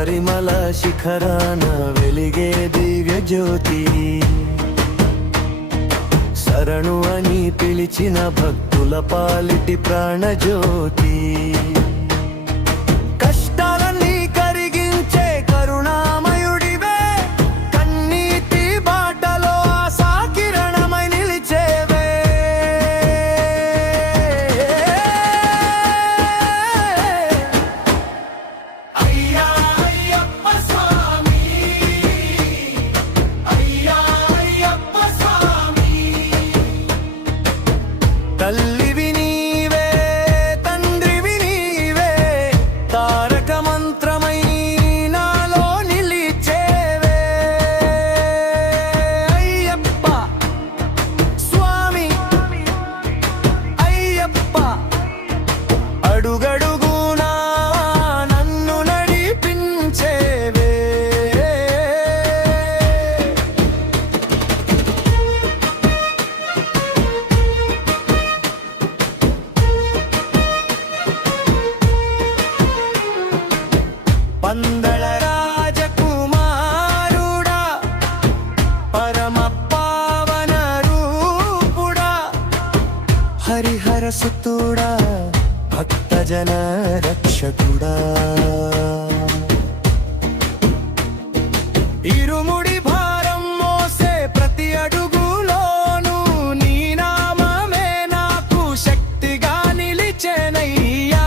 శబరిమల శిఖరాన వెలిగే దివ్య జ్యోతి, శరణు అని పిలిచిన భక్తుల పాలిటి ప్రాణజ్యోతి, కష్టాలన్నీ కరిగించే కరుణామయుడివే, కన్నీటి బాటలో ఆశా కిరణమై నిలిచేవే. అయ్యా అయ్యప్ప స్వామి, అయ్యా అయ్యప్ప స్వామి, తల్లివి నీవే తండ్రివి నీవే, తారక మంత్రమై నాలో నిలిచేవే. అయ్యప్ప స్వామి, అయ్యప్ప అడుగడుగునా నన్ను నడిపించేవే. పందళ రాజకుమారుడా, పరమ పావన రూపుడా, హరిహర సుతుడా, భక్తజన రక్షకుడా, ఇరుముడి భారం మోసే ప్రతి అడుగులోనూ నీ నామమే నాకు శక్తిగా నిలిచెనయ్యా.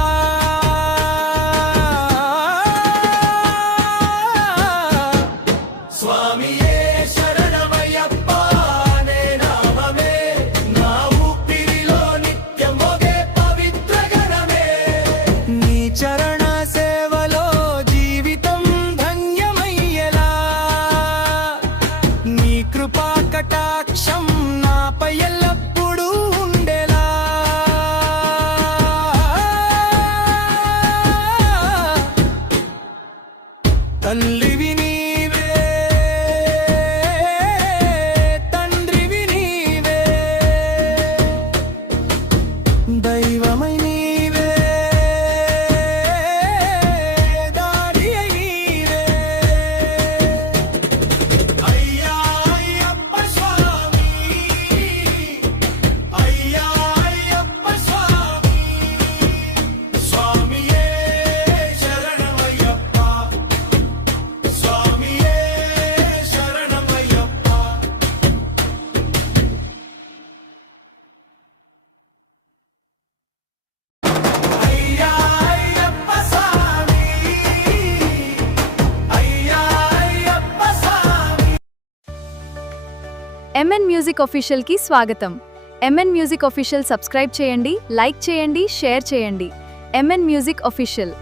స్వామియే శరణమయ్యప్ప నే నామమే, నా ఊపిరిలో నిత్యం మోగే పవిత్ర గణమే. నీ చరణ సేవలో జీవితం ధన్యమయ్యేలా, నీ కృపా కటాక్షం నాపై ఎల్లప్పుడూ ఉండేలా. తల్లివి నీవే, తండ్రివి నీవే, దైవమై నీవే, దారి నీవే. అయ్యా అయ్యప్ప స్వామి, అయ్యా అయ్యప్ప స్వామి, స్వామియే శరణమయ్యప్ప, స్వామియే శరణమయ్యప్ప. అయ్యా అయ్యప్ప స్వామి, అయ్యా Ayyappa Swami. MN music official కి స్వాగతం. ఎంఎన్ మ్యూజిక్ ఆఫీషియల్ సబ్స్క్రైబ్ చేయండి, లైక్ చేయండి, షేర్ చేయండి. MN music official.